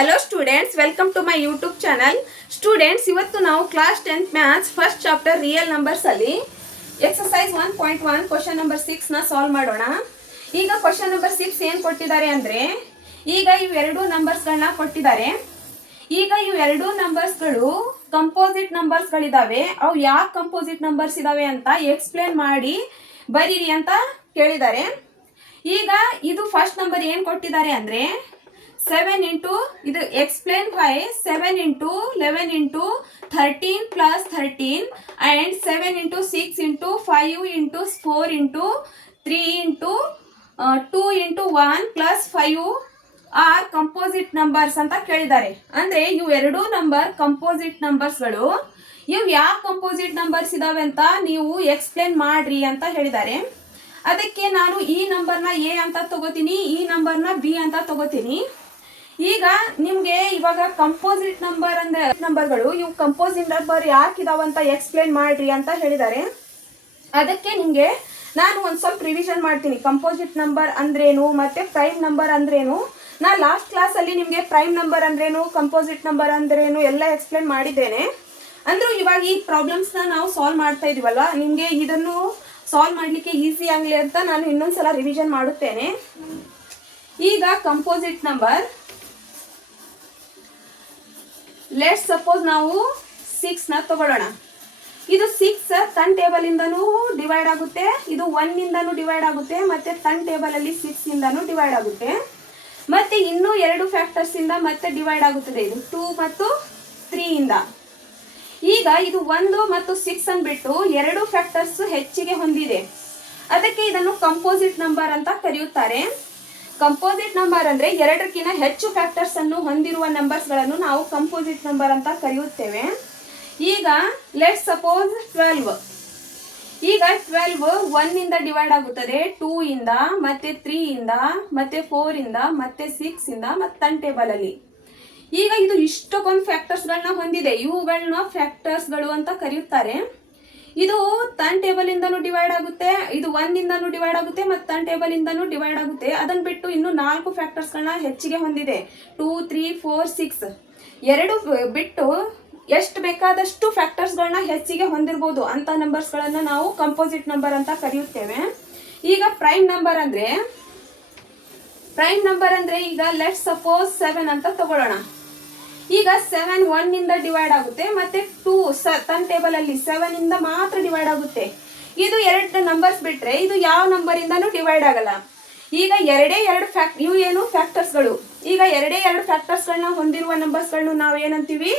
Hello students, welcome to my YouTube channel. Students, ಇವತ್ತು ನಾವು class 10th maths first chapter real numbers ಅಲ್ಲಿ exercise 1.1 question number 6 ನ solve ಮಾಡೋಣ. ಈಗ question number 6 ಏನು ಕೊಟ್ಟಿದ್ದಾರೆ ಅಂದ್ರೆ ಈಗ ಇವೆರಡು ನಂಬರ್ಸ್ ಗಳನ್ನ ಕೊಟ್ಟಿದ್ದಾರೆ. ಈಗ ಇವೆರಡು ನಂಬರ್ಸ್ ಗಳು ಕಂಪೋಸಿಟ್ ನಂಬರ್ಸ್ ಗಳಿದಾವೆ. ಅವು ಯಾಕೆ ಕಂಪೋಸಿಟ್ ನಂಬರ್ಸ್ ಇದಾವೆ ಅಂತ ಎಕ್ಸ್ಪ್ಲೇನ್ ಮಾಡಿ ಬರೀರಿ ಅಂತ ಕೇಳಿದ್ದಾರೆ. ಈಗ ಇದು ಫಸ್ಟ್ ನಂಬರ್ ಏನು ಕೊಟ್ಟಿದ್ದಾರೆ ಅಂದ್ರೆ 7 into ಇದು explain why 7 into 11 into 13 plus 13 and 7 into 6 into 5 into 4 into 3 into 2 into 1 plus 5 are composite numbers ಅಂತ ಕೇಳಿದ್ದಾರೆ. ಅಂದ್ರೆ ಇವು ಎರಡು ನಂಬರ್ ಕಂಪೋಸಿಟ್ ನಂಬರ್ಸ್ಗಳು. ಇವು ಯಾವ ಕಂಪೋಸಿಟ್ ನಂಬರ್ಸ್ ಇದಾವೆ ಅಂತ ನೀವು ಎಕ್ಸ್ಪ್ಲೇನ್ ಮಾಡ್ರಿ ಅಂತ ಹೇಳಿದ್ದಾರೆ. ಅದಕ್ಕೆ ನಾನು ಈ ನಂಬರ್ನ ಎ ಅಂತ ತಗೋತೀನಿ, ಈ ನಂಬರ್ನ ಬಿ ಅಂತ ತಗೋತೀನಿ. ಈಗ ನಿಮ್ಗೆ ಇವಾಗ ಕಂಪೋಸಿಟ್ ನಂಬರ್ ಅಂದ್ರೆ ನಂಬರ್ಗಳು ಇವು ಕಂಪೋಸಿಟ್ ನಂಬರ್ ಯಾಕಿದಾವಂತ ಎಕ್ಸ್ಪ್ಲೇನ್ ಮಾಡ್ರಿ ಅಂತ ಹೇಳಿದ್ದಾರೆ. ಅದಕ್ಕೆ ನಿಮ್ಗೆ ನಾನು ಒಂದ್ ಸ್ವಲ್ಪ ರಿವಿಷನ್ ಮಾಡ್ತೀನಿ. ಕಂಪೋಸಿಟ್ ನಂಬರ್ ಅಂದ್ರೇನು ಮತ್ತೆ ಪ್ರೈಮ್ ನಂಬರ್ ಅಂದ್ರೇನು. ನಾ ಲಾಸ್ಟ್ ಕ್ಲಾಸ್ ಅಲ್ಲಿ ನಿಮ್ಗೆ ಪ್ರೈಮ್ ನಂಬರ್ ಅಂದ್ರೇನು, ಕಂಪೋಸಿಟ್ ನಂಬರ್ ಅಂದ್ರೇನು ಎಲ್ಲ ಎಕ್ಸ್ಪ್ಲೇನ್ ಮಾಡಿದ್ದೇನೆ. ಅಂದ್ರೂ ಇವಾಗ ಈ ಪ್ರಾಬ್ಲಮ್ಸ್ ನ ನಾವು ಸಾಲ್ವ್ ಮಾಡ್ತಾ ಇದೀವಲ್ಲ, ನಿಮ್ಗೆ ಇದನ್ನು ಸಾಲ್ವ್ ಮಾಡ್ಲಿಕ್ಕೆ ಈಸಿ ಆಗ್ಲಿ ಅಂತ ನಾನು ಇನ್ನೊಂದ್ಸಲ ರಿವಿಷನ್ ಮಾಡುತ್ತೇನೆ. ಈಗ ಕಂಪೋಸಿಟ್ ನಂಬರ್ ಲೆಟ್ಸ್ ಸಪೋಸ್ ನಾವು 6 ನ ತಗೊಳ್ಳೋಣ. ಇದು 6 ತನ್ ಟೇಬಲ್ ಇಂದನೂ ಡಿವೈಡ್ ಆಗುತ್ತೆ, ಇದು 1 ಇಂದನೂ ಡಿವೈಡ್ ಆಗುತ್ತೆ, ಮತ್ತೆ ತನ್ ಟೇಬಲ್ ಅಲ್ಲಿ 6 ಇಂದನೂ ಡಿವೈಡ್ ಆಗುತ್ತೆ, ಮತ್ತೆ ಇನ್ನೂ ಎರಡು ಫ್ಯಾಕ್ಟರ್ಸ್ ಇಂದ ಮತ್ತೆ ಡಿವೈಡ್ ಆಗುತ್ತದೆ. ಇದು 2 ಮತ್ತು 3 ಇಂದ. ಈಗ ಇದು 1 ಮತ್ತು 6 ಅಂದ್ಬಿಟ್ಟು ಎರಡು ಫ್ಯಾಕ್ಟರ್ಸ್ ಹೆಚ್ಚಿಗೆ ಹೊಂದಿದೆ. ಅದಕ್ಕೆ ಇದನ್ನು ಕಂಪೋಸಿಟ್ ನಂಬರ್ ಅಂತ ಕರೆಯುತ್ತಾರೆ. ಕಂಪೋಸಿಟ್ ನಂಬರ್ ಅಂದ್ರೆ ಎರಡಕ್ಕಿಂತ ಹೆಚ್ಚು ಫ್ಯಾಕ್ಟರ್ಸ್ ಅನ್ನು ಹೊಂದಿರುವ ನಂಬರ್ಸ್ ಗಳನ್ನು ನಾವು ಕಂಪೋಸಿಟ್ ನಂಬರ್ ಅಂತ ಕರೆಯುತ್ತೇವೆ. ಈಗ ಲೆಟ್ಸ್ ಸಪೋಸ್ 12. ಈಗ 12 1 ಇಂದ ಡಿವೈಡ್ ಆಗುತ್ತದೆ, 2 ಇಂದ, ಮತ್ತೆ 3 ಇಂದ, ಮತ್ತೆ 4 ಇಂದ, ಮತ್ತೆ 6 ಇಂದ, ಮತ್ತೆ ತನ್ ಟೇಬಲ್ ಅಲ್ಲಿ. ಈಗ ಇದು ಇಷ್ಟಕ್ಕೊಂದು ಫ್ಯಾಕ್ಟರ್ಸ್ ಗಳನ್ನ ಹೊಂದಿದೆ. ಇವುಗಳನ್ನ ಫ್ಯಾಕ್ಟರ್ಸ್ ಗಳು ಅಂತ ಕರೆಯುತ್ತಾರೆ. ಇದು ತನ್ ಟೇಬಲ್ ಇಂದನೂ ಡಿವೈಡ್ ಆಗುತ್ತೆ, ಇದು 1 ಇಂದನೂ ಡಿವೈಡ್ ಆಗುತ್ತೆ, ಮತ್ತೆ ತನ್ ಟೇಬಲ್ ಇಂದನೂ ಡಿವೈಡ್ ಆಗುತ್ತೆ. ಅದನ್ನ ಬಿಟ್ಟು ಇನ್ನು 4 ಫ್ಯಾಕ್ಟರ್ಸ್ ಗಳನ್ನ ಹೆಚ್ಚಿಗೆ ಹೊಂದಿದೆ. 2, 3, 4, 6 ಎರಡು ಬಿಟ್ಟು ಎಷ್ಟು ಬೇಕಾದಷ್ಟು ಫ್ಯಾಕ್ಟರ್ಸ್ ಗಳನ್ನ ಹೆಚ್ಚಿಗೆ ಹೊಂದಿರಬಹುದು ಅಂತ ನಂಬರ್ಸ್ ಗಳನ್ನ ನಾವು ಕಂಪೋಸಿಟ್ ನಂಬರ್ ಅಂತ ಕರೆಯುತ್ತೇವೆ. ಈಗ ಪ್ರೈಮ್ ನಂಬರ್ ಅಂದ್ರೆ ಈಗ ಲೆಟ್ಸ್ ಸಪೋಸ್ 7 ಅಂತ ತಗೊಳ್ಳೋಣ. ಈಗ 7 1 ಇಂದ ಡಿವೈಡ್ ಆಗುತ್ತೆ, ಮತ್ತೆ 2 ತನ್ನ ಟೇಬಲ್ ಅಲ್ಲಿ 7 ಇಂದ ಮಾತ್ರ ಡಿವೈಡ್ ಆಗುತ್ತೆ. ಇದು ಎರಡು ನಂಬರ್ಸ್ ಬಿಟ್ರೆ ಇದು ಯಾವ ನಂಬರ್ ಇಂದನೂ ಡಿವೈಡ್ ಆಗಲ್ಲ. ಈಗ ಇವು ಏನು ಫ್ಯಾಕ್ಟರ್ಸ್ ಗಳು. ಈಗ ಎರಡು ಫ್ಯಾಕ್ಟರ್ಸ್ ಗಳನ್ನ ಹೊಂದಿರುವ ನಂಬರ್ಸ್ ಗಳನ್ನು ನಾವು ಏನಂತೀವಿ,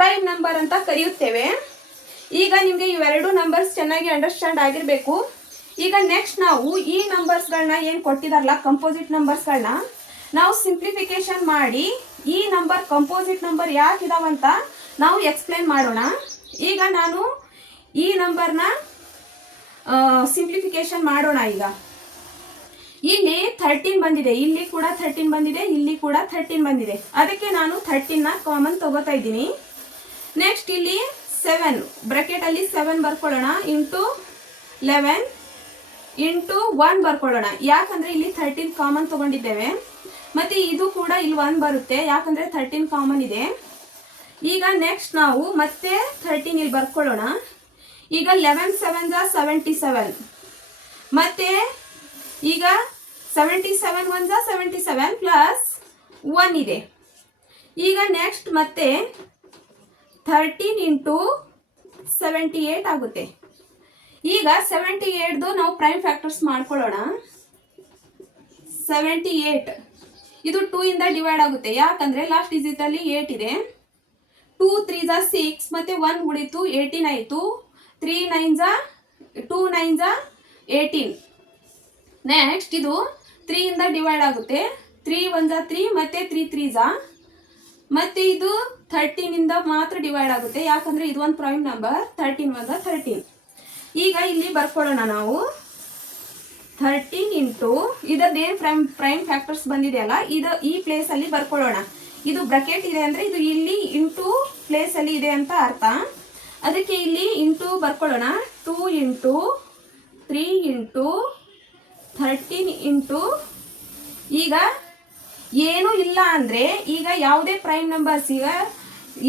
ಪ್ರೈಮ್ ನಂಬರ್ ಅಂತ ಕರೆಯುತ್ತೇವೆ. ಈಗ ನಿಮ್ಗೆ ಇವೆರಡು ನಂಬರ್ಸ್ ಚೆನ್ನಾಗಿ ಅಂಡರ್ಸ್ಟ್ಯಾಂಡ್ ಆಗಿರ್ಬೇಕು. ಈಗ ನೆಕ್ಸ್ಟ್ ನಾವು ಈ ನಂಬರ್ಸ್ ಗಳನ್ನ ಏನ್ ಕೊಟ್ಟಿದಾರಲ್ಲ ಕಂಪೋಸಿಟ್ ನಂಬರ್ಸ್ ಗಳನ್ನ ನಾವು ಸಿಂಪ್ಲಿಫಿಕೇಶನ್ ಮಾಡಿ ಈ ನಂಬರ್ ಕಂಪೋಸಿಟ್ ನಂಬರ್ ಯಾಕಿದಾವಂತ ನಾವು ಎಕ್ಸ್ಪ್ಲೇನ್ ಮಾಡೋಣ. ಈಗ ನಾನು ಈ ನಂಬರ್ನ ಸಿಂಪ್ಲಿಫಿಕೇಶನ್ ಮಾಡೋಣ. ಈಗ ಇಲ್ಲಿ 13 ಬಂದಿದೆ, ಇಲ್ಲಿ ಕೂಡ 13 ಬಂದಿದೆ, ಇಲ್ಲಿ ಕೂಡ 13 ಬಂದಿದೆ. ಅದಕ್ಕೆ ನಾನು 13 ನ ಕಾಮನ್ ತಗೋತಾ ಇದ್ದೀನಿ. ನೆಕ್ಸ್ಟ್ ಇಲ್ಲಿ 7 ಬ್ರಾಕೆಟ್ ಅಲ್ಲಿ 7 ಬರ್ಕೊಳ್ಳೋಣ, ಇಂಟು 11 ಇಂಟು 1 ಬರ್ಕೊಳ್ಳೋಣ. ಯಾಕಂದ್ರೆ ಇಲ್ಲಿ 13 ಕಾಮನ್ ತಗೊಂಡಿದ್ದೇವೆ. ಮತ್ತೆ ಇದು ಕೂಡ ಇಲ್ಲಿ 1 ಬರುತ್ತೆ, ಯಾಕಂದ್ರೆ 13 ಕಾಮನ್ ಇದೆ. ಈಗ ನೆಕ್ಸ್ಟ್ ನಾವು ಮತ್ತೆ 13 ಇಲ್ಲಿ ಬರ್ಕೊಳ್ಳೋಣ. ಈಗ 11 7 77, ಮತ್ತೆ ಈಗ 77 1 77 ಪ್ಲಸ್ 1 ಇದೆ. ಈಗ ನೆಕ್ಸ್ಟ್ ಮತ್ತೆ 13 ಇಂಟು 78 ಆಗುತ್ತೆ. ಈಗ 78ದು ನಾವು ಪ್ರೈಮ್ ಫ್ಯಾಕ್ಟರ್ಸ್ ಮಾಡ್ಕೊಳ್ಳೋಣ. 78 ಇದು 2 ಇಂದ ಡಿವೈಡ್ ಆಗುತ್ತೆ, ಯಾಕಂದ್ರೆ ಲಾಸ್ಟ್ ಡಿಜಿಟ್ ಅಲ್ಲಿ 8 ಇದೆ. 2 3 6 ಮತ್ತೆ 1 ಉಳಿತು 18 ಆಯಿತು. 2 9 18. ನೆಕ್ಸ್ಟ್ ಇದು 3 ಇಂದ ಡಿವೈಡ್ ಆಗುತ್ತೆ, 3 1 3 ಮತ್ತೆ 3 3 ಮತ್ತೆ ಇದು 13 ಇಂದ ಮಾತ್ರ ಡಿವೈಡ್ ಆಗುತ್ತೆ, ಯಾಕಂದ್ರೆ ಇದು ಒಂದು ಪ್ರೈಮ್ ನಂಬರ್. 13 1 13. ಈಗ ಇಲ್ಲಿ ಬರ್ಕೊಳ್ಳೋಣ ನಾವು 13 ಇಂಟು ಇದರದೇನು ಪ್ರೈಮ್ ಫ್ಯಾಕ್ಟರ್ಸ್ ಬಂದಿದೆಯಲ್ಲ ಈ ಪ್ಲೇಸ್ ಅಲ್ಲಿ ಬರ್ಕೊಳ್ಳೋಣ. ಇದು ಬ್ರಾಕೆಟ್ ಇದೆ ಅಂದ್ರೆ ಇದು ಇಲ್ಲಿ ಇಂಟು ಪ್ಲೇಸ್ ಅಲ್ಲಿ ಇದೆ ಅಂತ ಅರ್ಥ. ಅದಕ್ಕೆ ಇಲ್ಲಿ ಇಂಟು ಬರ್ಕೊಳ್ಳೋಣ. 2 ಇಂಟು 3 ಇಂಟು 13 ಇಂಟು ಈಗ ಏನೂ ಇಲ್ಲ ಅಂದರೆ ಈಗ ಯಾವುದೇ ಪ್ರೈಮ್ ನಂಬರ್ಸ್, ಈಗ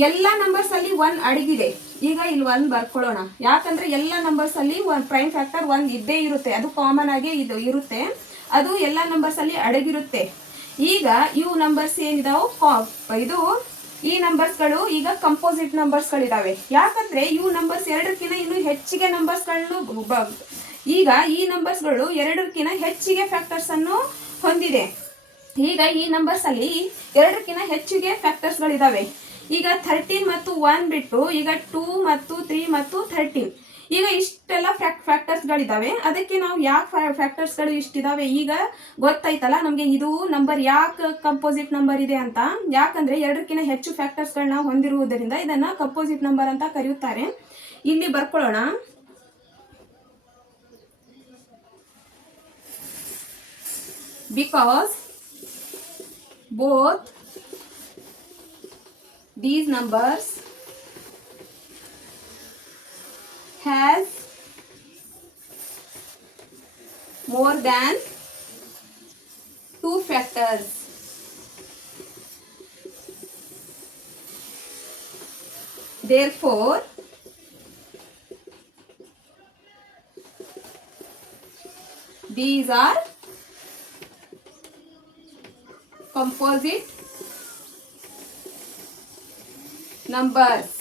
ಎಲ್ಲ ನಂಬರ್ಸಲ್ಲಿ 1 ಅಡಗಿದೆ. ಈಗ ಇಲ್ಲಿ 1 ಬರ್ಕೊಳ್ಳೋಣ, ಯಾಕಂದರೆ ಎಲ್ಲ ನಂಬರ್ಸಲ್ಲಿ ಪ್ರೈಮ್ ಫ್ಯಾಕ್ಟರ್ 1 ಇದ್ದೇ ಇರುತ್ತೆ, ಅದು ಕಾಮನ್ ಆಗಿ ಇದು ಇರುತ್ತೆ, ಅದು ಎಲ್ಲ ನಂಬರ್ಸಲ್ಲಿ ಅಡಗಿರುತ್ತೆ. ಈಗ ಇವು ನಂಬರ್ಸ್ ಏನಿದಾವೆ ಇದು ಈ ನಂಬರ್ಸ್ಗಳು ಈಗ ಕಂಪೋಸಿಟ್ ನಂಬರ್ಸ್ಗಳಿದಾವೆ. ಯಾಕಂದರೆ ಇವು ನಂಬರ್ಸ್ 2ಕ್ಕಿಂತ ಇನ್ನೂ ಹೆಚ್ಚಿಗೆ ನಂಬರ್ಸ್ಗಳನ್ನು ಈಗ ಈ ನಂಬರ್ಸ್ಗಳು 2ಕ್ಕಿಂತ ಹೆಚ್ಚಿಗೆ ಫ್ಯಾಕ್ಟರ್ಸನ್ನು ಹೊಂದಿದೆ. ಈಗ ಈ ನಂಬರ್ಸಲ್ಲಿ 2ಕ್ಕಿಂತ ಹೆಚ್ಚಿಗೆ ಫ್ಯಾಕ್ಟರ್ಸ್ಗಳಿದಾವೆ. ಈಗ 13 ಮತ್ತು 1 ಬಿಟ್ಟು ಈಗ 2 ಮತ್ತು 3 ಮತ್ತು 13, ಈಗ ಇಷ್ಟೆಲ್ಲ ಫ್ಯಾಕ್ಟರ್ಸ್ಗಳಿದಾವೆ. ಅದಕ್ಕೆ ನಾವು ಯಾಕೆ ಫ್ಯಾಕ್ಟರ್ಸ್ಗಳು ಇಷ್ಟಿದಾವೆ ಈಗ ಗೊತ್ತಾಯ್ತಲ್ಲ ನಮಗೆ ಇದು ನಂಬರ್ ಯಾಕೆ ಕಂಪೋಸಿಟ್ ನಂಬರ್ ಇದೆ ಅಂತ. ಯಾಕಂದರೆ 2ಕ್ಕಿಂತ ಹೆಚ್ಚು ಫ್ಯಾಕ್ಟರ್ಸ್ಗಳನ್ನ ಹೊಂದಿರುವುದರಿಂದ ಇದನ್ನು ಕಂಪೋಸಿಟ್ ನಂಬರ್ ಅಂತ ಕರೆಯುತ್ತಾರೆ. ಇಲ್ಲಿ ಬರ್ಕೊಳ್ಳೋಣ. Because both these numbers has more than 2 factors. Therefore, these are composite numbers.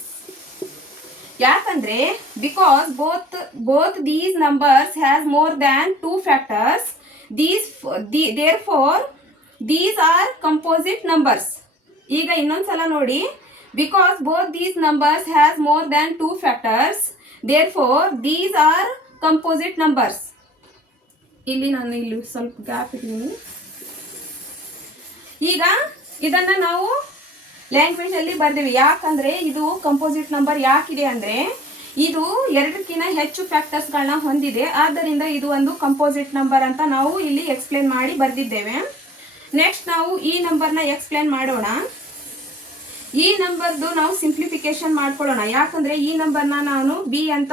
ಯಾಕಂದ್ರೆ because both these numbers has more than 2 factors, therefore these are composite numbers. ಈಗ ಇನ್ನೊಂದ್ಸಲ ನೋಡಿ, because both these numbers has more than 2 factors, therefore these are composite numbers. ಇಲ್ಲಿ ನಾನು ಇಲ್ಲಿ ಸ್ವಲ್ಪ gap ಇದ್ದೀನಿ. ಈಗ ಇದನ್ನು ನಾವು ಲ್ಯಾಂಗ್ವೇಜಲ್ಲಿ ಬರ್ತೀವಿ. ಯಾಕಂದರೆ ಇದು ಕಂಪೋಸಿಟ್ ನಂಬರ್ ಯಾಕಿದೆ ಅಂದರೆ ಇದು 2ಕ್ಕಿಂತ ಹೆಚ್ಚು ಫ್ಯಾಕ್ಟರ್ಸ್ಗಳನ್ನ ಹೊಂದಿದೆ, ಆದ್ದರಿಂದ ಇದು ಒಂದು ಕಂಪೋಸಿಟ್ ನಂಬರ್ ಅಂತ ನಾವು ಇಲ್ಲಿ ಎಕ್ಸ್ಪ್ಲೇನ್ ಮಾಡಿ ಬರೆದಿದ್ದೇವೆ. ನೆಕ್ಸ್ಟ್ ನಾವು ಈ ನಂಬರ್ನ ಎಕ್ಸ್ಪ್ಲೇನ್ ಮಾಡೋಣ. ಈ ನಂಬರ್ದು ನಾವು ಸಿಂಪ್ಲಿಫಿಕೇಶನ್ ಮಾಡ್ಕೊಳ್ಳೋಣ. ಯಾಕಂದರೆ ಈ ನಂಬರ್ನ ನಾನು ಬಿ ಅಂತ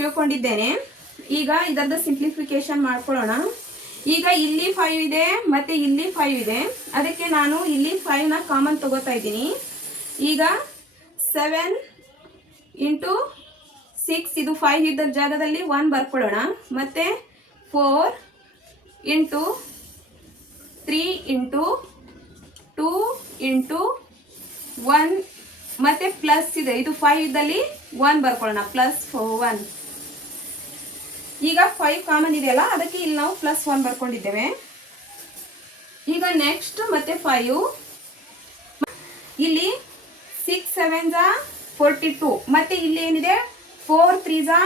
ತಿಳ್ಕೊಂಡಿದ್ದೇನೆ. ಈಗ ಇದರದ್ದು ಸಿಂಪ್ಲಿಫಿಕೇಶನ್ ಮಾಡ್ಕೊಳ್ಳೋಣ. ಈಗ ಇಲ್ಲಿ 5 ಇದೆ ಮತ್ತು ಇಲ್ಲಿ 5 ಇದೆ, ಅದಕ್ಕೆ ನಾನು ಇಲ್ಲಿ 5ನ ಕಾಮನ್ ತಗೋತಾ ಇದ್ದೀನಿ. ಈಗ 7 × 6 ಇದು 5 ಇದ್ದ ಜಾಗದಲ್ಲಿ 1 ಬರ್ಕೊಳ್ಳೋಣ. ಮತ್ತು 4 × 3 × 2 × 1 ಮತ್ತು ಪ್ಲಸ್ ಇದೆ, ಇದು 5 ಇದ್ದಲ್ಲಿ 1 ಬರ್ಕೊಳ್ಳೋಣ, +1. ಈಗ 5 ಕಾಮನ್ ಇದೆಯಲ್ಲ, ಅದಕ್ಕೆ ಇಲ್ಲಿ ನಾವು +1 ಬರ್ಕೊಂಡಿದ್ದೇವೆ. ಈಗ ನೆಕ್ಸ್ಟ್ ಮತ್ತೆ 5, ಇಲ್ಲಿ 6 7 42, ಮತ್ತೆ ಇಲ್ಲಿ ಏನಿದೆ 4 3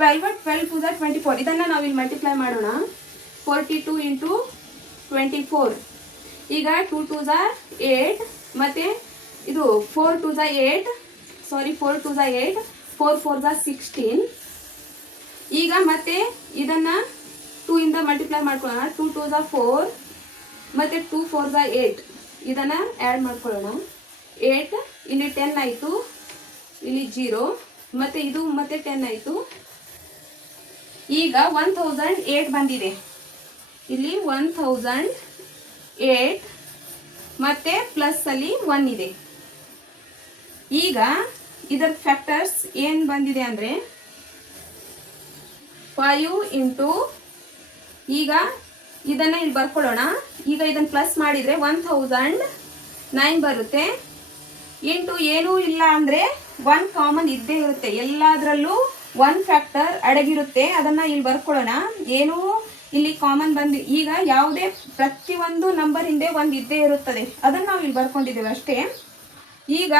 12 12 2 24. ಇದನ್ನು ನಾವು ಇಲ್ಲಿ ಮಲ್ಟಿಪ್ಲೈ ಮಾಡೋಣ. 42 × 24. ಈಗ 2 2 8, ಮತ್ತು ಇದು 4 2 8, ಸಾರಿ 4 2 8, 4 4 16. ಈಗ ಮತ್ತೆ ಇದನ್ನು 2 ಇಂದ ಮಲ್ಟಿಪ್ಲೈ ಮಾಡ್ಕೊಳ್ಳೋಣ. 2 2 4, ಮತ್ತು 2 4 8, ಇದನ್ನು ಆ್ಯಡ್ ಮಾಡ್ಕೊಳ್ಳೋಣ. 8, ಇಲ್ಲಿ 10 ಆಯಿತು, ಇಲ್ಲಿ 0, ಮತ್ತು ಇದು ಮತ್ತೆ 10 ಆಯಿತು. ಈಗ 1008 ಬಂದಿದೆ. ಇಲ್ಲಿ 1008 ಮತ್ತು ಪ್ಲಸ್ಸಲ್ಲಿ 1 ಇದೆ. ಈಗ ಇದರ ಫ್ಯಾಕ್ಟರ್ಸ್ ಏನು ಬಂದಿದೆ ಅಂದರೆ 5 × ಈಗ ಇದನ್ನು ಇಲ್ಲಿ ಬರ್ಕೊಳ್ಳೋಣ. ಈಗ ಇದನ್ನು ಪ್ಲಸ್ ಮಾಡಿದರೆ 1009 ಬರುತ್ತೆ. ಇಂಟು ಏನೂ ಇಲ್ಲ ಅಂದರೆ 1 ಕಾಮನ್ ಇದ್ದೇ ಇರುತ್ತೆ, ಎಲ್ಲದರಲ್ಲೂ 1 ಫ್ಯಾಕ್ಟರ್ ಅಡಗಿರುತ್ತೆ. ಅದನ್ನು ಇಲ್ಲಿ ಬರ್ಕೊಳ್ಳೋಣ. ಏನೂ ಇಲ್ಲಿ ಕಾಮನ್ ಈಗ ಯಾವುದೇ ಪ್ರತಿಯೊಂದು ನಂಬರ್ ಹಿಂದೆ 1 ಇದ್ದೇ ಇರುತ್ತದೆ, ಅದನ್ನು ನಾವು ಇಲ್ಲಿ ಬರ್ಕೊಂಡಿದ್ದೇವೆ ಅಷ್ಟೇ. ಈಗ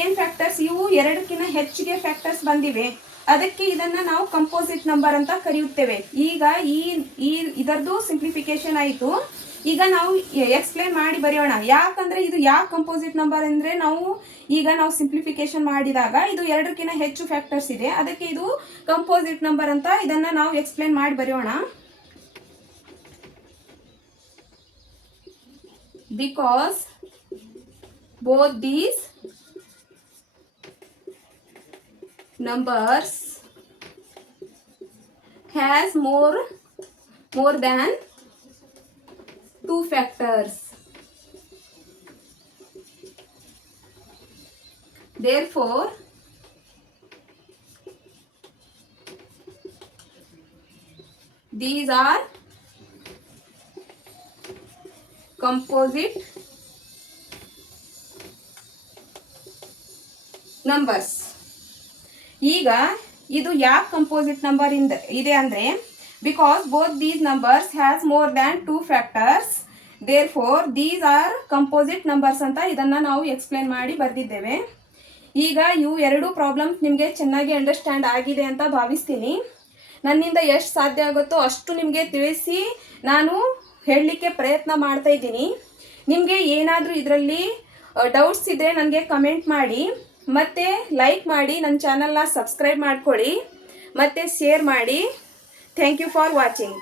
ಏನು ಫ್ಯಾಕ್ಟರ್ಸ್, ಇವು 2ಕ್ಕಿಂತ ಹೆಚ್ಚಿಗೆ ಫ್ಯಾಕ್ಟರ್ಸ್ ಬಂದಿವೆ, ಅದಕ್ಕೆ ಇದನ್ನು ನಾವು ಕಂಪೋಸಿಟ್ ನಂಬರ್ ಅಂತ ಕರೆಯುತ್ತೇವೆ. ಈಗ ಇದರದ್ದು ಸಿಂಪ್ಲಿಫಿಕೇಶನ್ ಆಯಿತು. ಈಗ ನಾವು ಎಕ್ಸ್ಪ್ಲೇನ್ ಮಾಡಿ ಬರೆಯೋಣ. ಯಾಕಂದರೆ ಇದು ಯಾಕೆ ಕಂಪೋಸಿಟ್ ನಂಬರ್ ಅಂದರೆ ನಾವು ಸಿಂಪ್ಲಿಫಿಕೇಶನ್ ಮಾಡಿದಾಗ ಇದು 2ಕ್ಕಿಂತ ಹೆಚ್ಚು ಫ್ಯಾಕ್ಟರ್ಸ್ ಇದೆ, ಅದಕ್ಕೆ ಇದು ಕಂಪೋಸಿಟ್ ನಂಬರ್ ಅಂತ ಇದನ್ನು ನಾವು ಎಕ್ಸ್ಪ್ಲೇನ್ ಮಾಡಿ ಬರೆಯೋಣ. Because both these numbers has more than 2 factors. Therefore, these are composite numbers. ಈಗ ಇದು ಯಾಕೆ ಕಂಪೋಸಿಟ್ ನಂಬರ್ ಇದೆ ಅಂದರೆ because both these numbers has more than 2 factors, therefore these are composite numbers ಅಂತ ಇದನ್ನು ನಾವು ಎಕ್ಸ್ಪ್ಲೇನ್ ಮಾಡಿ ಬರೆದಿದ್ದೇವೆ. ಈಗ ಇವು ಎರಡು ಪ್ರಾಬ್ಲಮ್ಸ್ ನಿಮಗೆ ಚೆನ್ನಾಗಿ ಅಂಡರ್ಸ್ಟ್ಯಾಂಡ್ ಆಗಿದೆ ಅಂತ ಭಾವಿಸ್ತೀನಿ. ನನ್ನಿಂದ ಎಷ್ಟು ಸಾಧ್ಯ ಆಗುತ್ತೋ ಅಷ್ಟು ನಿಮಗೆ ತಿಳಿಸಿ ನಾನು ಹೇಳಲಿಕ್ಕೆ ಪ್ರಯತ್ನ ಮಾಡ್ತಾ ಇದ್ದೀನಿ. ನಿಮಗೆ ಏನಾದರೂ ಇದರಲ್ಲಿ ಡೌಟ್ಸ್ ಇದ್ದರೆ ನನಗೆ ಕಮೆಂಟ್ ಮಾಡಿ, ಮತ್ತು ಲೈಕ್ ಮಾಡಿ, ನನ್ನ ಚಾನಲ್ನ ಸಬ್ಸ್ಕ್ರೈಬ್ ಮಾಡ್ಕೊಳ್ಳಿ, ಮತ್ತು ಶೇರ್ ಮಾಡಿ. Thank you for watching.